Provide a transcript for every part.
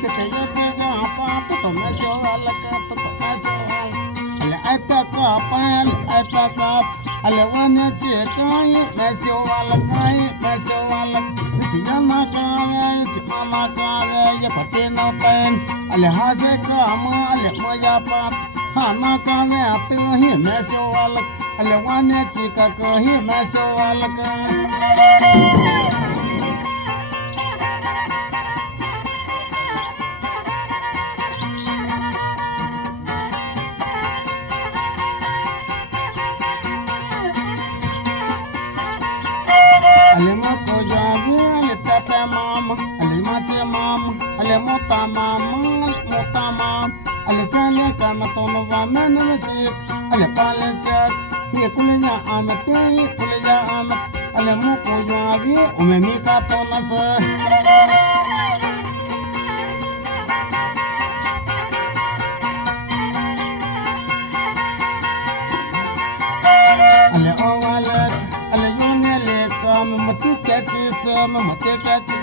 te yo te ya pa to me sho ala ka to me sho ale ata ka pa ata ka ale wana che kai me sho ala kai me sho ala chi ya ma ka ve ya pa te na pen ale ha se ka ma ale mo ya pa ha na ka ve atu hi me sho ala ale wana chi ka ko hi me sho ala ka ale mo ko ja vi ale tata mama ale ma che mama ale mo ta mama ale chale ka ma to no va me no che ale pale chak ye kunya amate kulya amat ale mo ko ja vi o me mi ka to na sa ale o wala ale yone le ka mati kati sa mati kati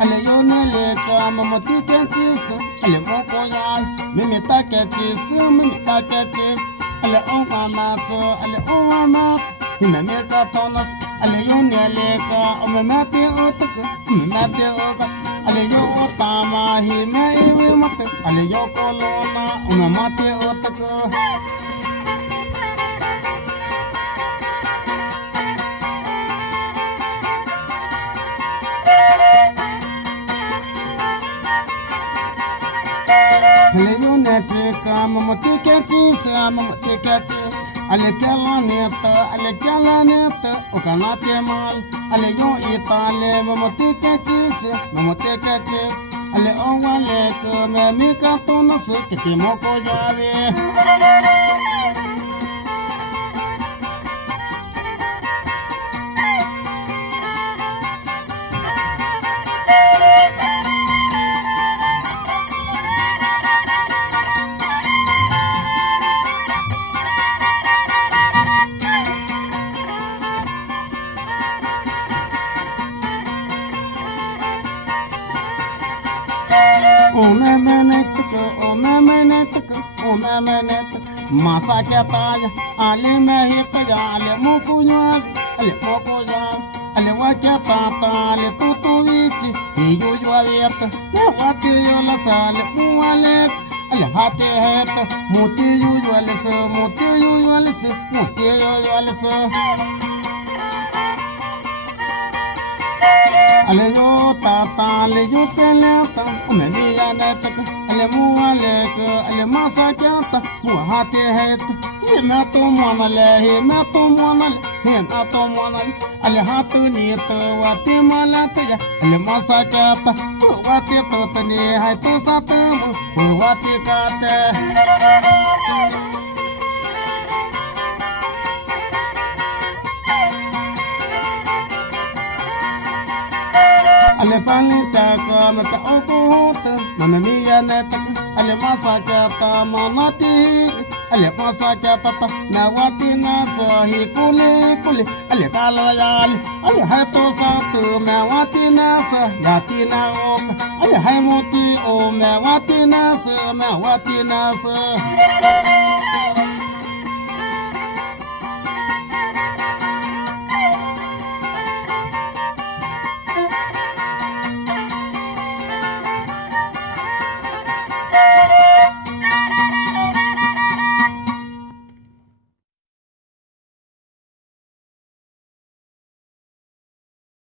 ale yone le ka mati kati sa ale mo ko ya me ta kati sa me ta kati ale o ma so ale o ma hina me ka tonas ale yone le ka o me mate o tak me mate o ka ale yo ta ma hi me e mat ale yo ko lo na o me mate o tak ale yone che ka mati kati sa mati kati ale kala neta o kana te mal ale yo itale mati kati ale o wale ka me mi ka to no se ke te mo ko jave masa kata ale me hit ya ale mo kunya ale poko ya ale wa kata ale tu vichi e yo avet no ate yo la sale puale ale hate het moti yo ale se moti yo ale se ale yo tata ale yo teleta me ya net ale mu ale ka ale masa kata mu hate het he me to monale ale hatu ni to wate malata ya ale masa kata wate to tani hai to satu wate kata ale palita ka mata okohota mama mia neta ale masaka ta manati ale masaka ta na wati na sahi kule ale kaloyal ale hato satu me wati na sa yati na ok ale hai moti o me wati na sa